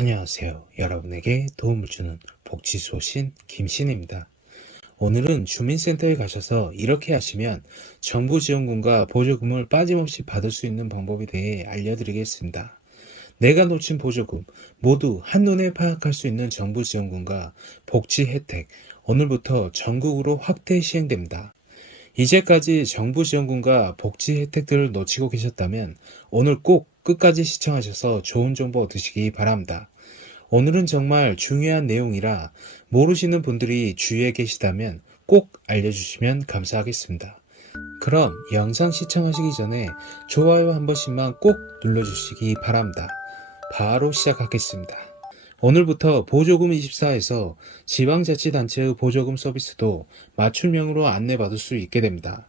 안녕하세요. 여러분에게 도움을 주는 복지소신 김신입니다. 오늘은 주민센터에 가셔서 이렇게 하시면 정부 지원금과 보조금을 빠짐없이 받을 수 있는 방법에 대해 알려드리겠습니다. 내가 놓친 보조금 모두 한눈에 파악할 수 있는 정부 지원금과 복지 혜택 오늘부터 전국으로 확대 시행됩니다. 이제까지 정부 지원금과 복지 혜택들을 놓치고 계셨다면 오늘 꼭 끝까지 시청하셔서 좋은 정보 얻으시기 바랍니다. 오늘은 정말 중요한 내용이라 모르시는 분들이 주위에 계시다면 꼭 알려주시면 감사하겠습니다. 그럼 영상 시청하시기 전에 좋아요 한 번씩만 꼭 눌러주시기 바랍니다. 바로 시작하겠습니다. 오늘부터 보조금 24에서 지방자치단체의 보조금 서비스도 맞춤형으로 안내받을 수 있게 됩니다.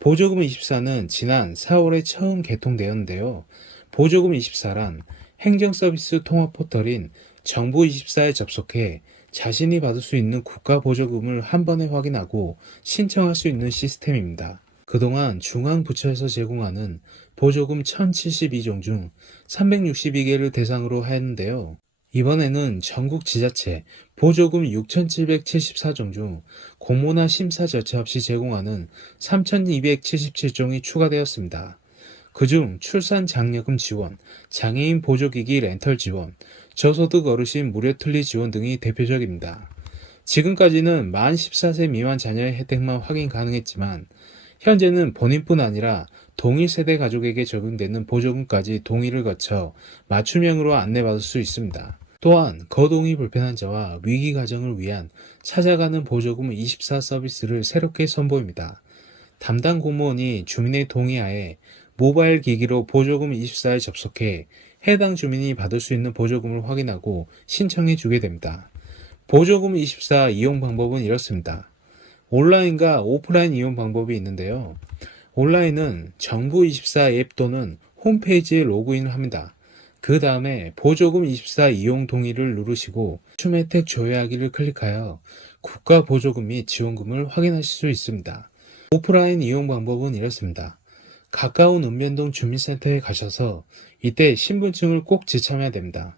보조금 24는 지난 4월에 처음 개통되었는데요. 보조금 24란 행정서비스 통합 포털인 정부24에 접속해 자신이 받을 수 있는 국가 보조금을 한 번에 확인하고 신청할 수 있는 시스템입니다. 그동안 중앙부처에서 제공하는 보조금 1072종 중 362개를 대상으로 하였는데요. 이번에는 전국 지자체 보조금 6,774종 중 공모나 심사 절차 없이 제공하는 3,277종이 추가되었습니다. 그중 출산 장려금 지원, 장애인 보조기기 렌털 지원, 저소득 어르신 무료 틀리 지원 등이 대표적입니다. 지금까지는 만 14세 미만 자녀의 혜택만 확인 가능했지만 현재는 본인뿐 아니라 동일 세대 가족에게 적용되는 보조금까지 동의를 거쳐 맞춤형으로 안내받을 수 있습니다. 또한 거동이 불편한 자와 위기 가정을 위한 찾아가는 보조금 24 서비스를 새롭게 선보입니다. 담당 공무원이 주민의 동의하에 모바일 기기로 보조금 24에 접속해 해당 주민이 받을 수 있는 보조금을 확인하고 신청해 주게 됩니다. 보조금 24 이용 방법은 이렇습니다. 온라인과 오프라인 이용 방법이 있는데요. 온라인은 정부24 앱 또는 홈페이지에 로그인을 합니다. 그 다음에 보조금 24 이용 동의를 누르시고 춤 혜택 조회하기를 클릭하여 국가 보조금 및 지원금을 확인하실 수 있습니다. 오프라인 이용 방법은 이렇습니다. 가까운 읍면동 주민센터에 가셔서 이때 신분증을 꼭 지참해야 됩니다.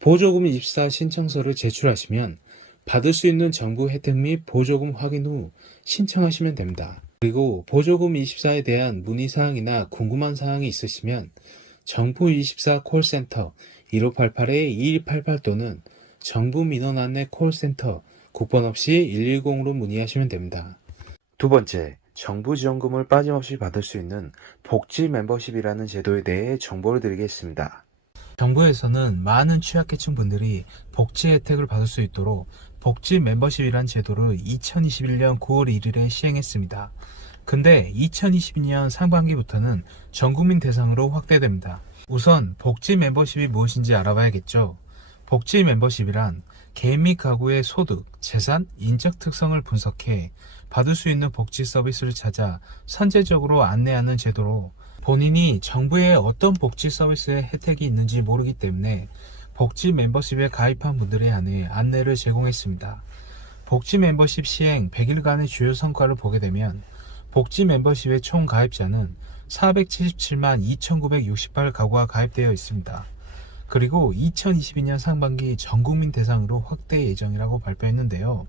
보조금 24 신청서를 제출하시면 받을 수 있는 정부 혜택 및 보조금 확인 후 신청하시면 됩니다. 그리고 보조금 24에 대한 문의 사항이나 궁금한 사항이 있으시면 정부 24 콜센터 1588-2188 또는 정부 민원 안내 콜센터 국번 없이 110으로 문의하시면 됩니다. 두 번째, 정부 지원금을 빠짐없이 받을 수 있는 복지 멤버십이라는 제도에 대해 정보를 드리겠습니다. 정부에서는 많은 취약계층 분들이 복지 혜택을 받을 수 있도록 복지 멤버십이란 제도를 2021년 9월 1일에 시행했습니다. 근데 2022년 상반기부터는 전국민 대상으로 확대됩니다. 우선 복지 멤버십이 무엇인지 알아봐야겠죠. 복지 멤버십이란 개인 및 가구의 소득, 재산, 인적 특성을 분석해 받을 수 있는 복지 서비스를 찾아 선제적으로 안내하는 제도로 본인이 정부의 어떤 복지 서비스의 혜택이 있는지 모르기 때문에 복지 멤버십에 가입한 분들에 한해 안내를 제공했습니다. 복지 멤버십 시행 100일간의 주요 성과를 보게 되면 복지 멤버십의 총 가입자는 477만 2,968 가구가 가입되어 있습니다. 그리고 2022년 상반기 전 국민 대상으로 확대 예정이라고 발표했는데요.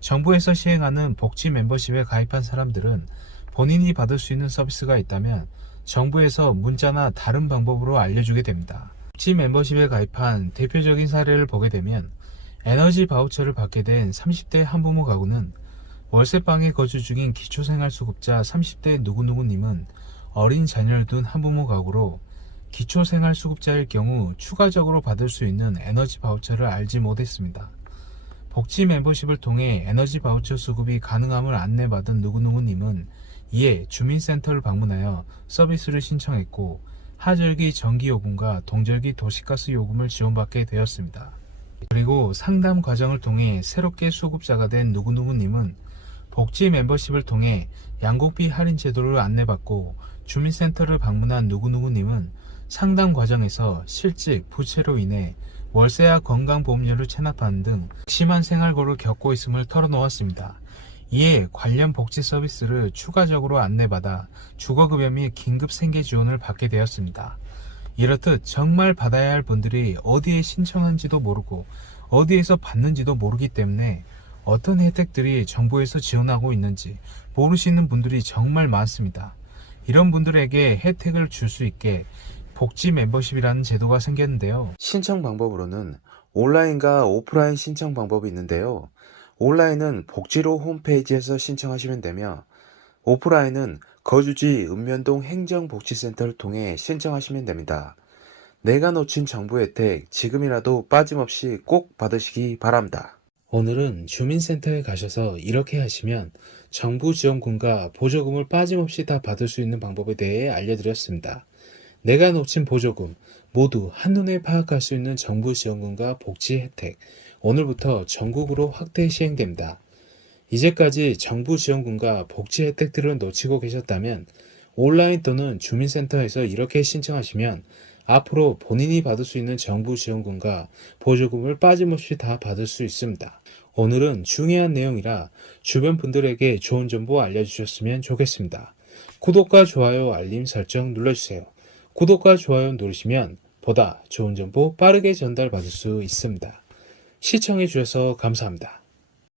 정부에서 시행하는 복지 멤버십에 가입한 사람들은 본인이 받을 수 있는 서비스가 있다면 정부에서 문자나 다른 방법으로 알려주게 됩니다. 복지 멤버십에 가입한 대표적인 사례를 보게 되면 에너지 바우처를 받게 된 30대 한부모 가구는 월세방에 거주 중인 기초생활수급자 30대 누구누구님은 어린 자녀를 둔 한부모 가구로 기초생활수급자일 경우 추가적으로 받을 수 있는 에너지 바우처를 알지 못했습니다. 복지 멤버십을 통해 에너지 바우처 수급이 가능함을 안내받은 누구누구님은 이에 주민센터를 방문하여 서비스를 신청했고 하절기 전기요금과 동절기 도시가스 요금을 지원받게 되었습니다. 그리고 상담 과정을 통해 새롭게 수급자가 된 누구누구님은 복지 멤버십을 통해 양곡비 할인 제도를 안내받고 주민센터를 방문한 누구누구님은 상담 과정에서 실직, 부채로 인해 월세와 건강보험료를 체납하는 등 심한 생활고를 겪고 있음을 털어놓았습니다. 이에 관련 복지 서비스를 추가적으로 안내받아 주거급여 및 긴급 생계 지원을 받게 되었습니다. 이렇듯 정말 받아야 할 분들이 어디에 신청한지도 모르고 어디에서 받는지도 모르기 때문에 어떤 혜택들이 정부에서 지원하고 있는지 모르시는 분들이 정말 많습니다. 이런 분들에게 혜택을 줄 수 있게 복지 멤버십이라는 제도가 생겼는데요. 신청 방법으로는 온라인과 오프라인 신청 방법이 있는데요. 온라인은 복지로 홈페이지에서 신청하시면 되며 오프라인은 거주지 읍면동 행정복지센터를 통해 신청하시면 됩니다. 내가 놓친 정부 혜택 지금이라도 빠짐없이 꼭 받으시기 바랍니다. 오늘은 주민센터에 가셔서 이렇게 하시면 정부 지원금과 보조금을 빠짐없이 다 받을 수 있는 방법에 대해 알려드렸습니다. 내가 놓친 보조금 모두 한눈에 파악할 수 있는 정부 지원금과 복지 혜택 오늘부터 전국으로 확대 시행됩니다. 이제까지 정부 지원금과 복지 혜택들을 놓치고 계셨다면 온라인 또는 주민센터에서 이렇게 신청하시면 앞으로 본인이 받을 수 있는 정부 지원금과 보조금을 빠짐없이 다 받을 수 있습니다. 오늘은 중요한 내용이라 주변 분들에게 좋은 정보 알려주셨으면 좋겠습니다. 구독과 좋아요, 알림 설정 눌러주세요. 구독과 좋아요 누르시면 보다 좋은 정보 빠르게 전달받을 수 있습니다. 시청해 주셔서 감사합니다.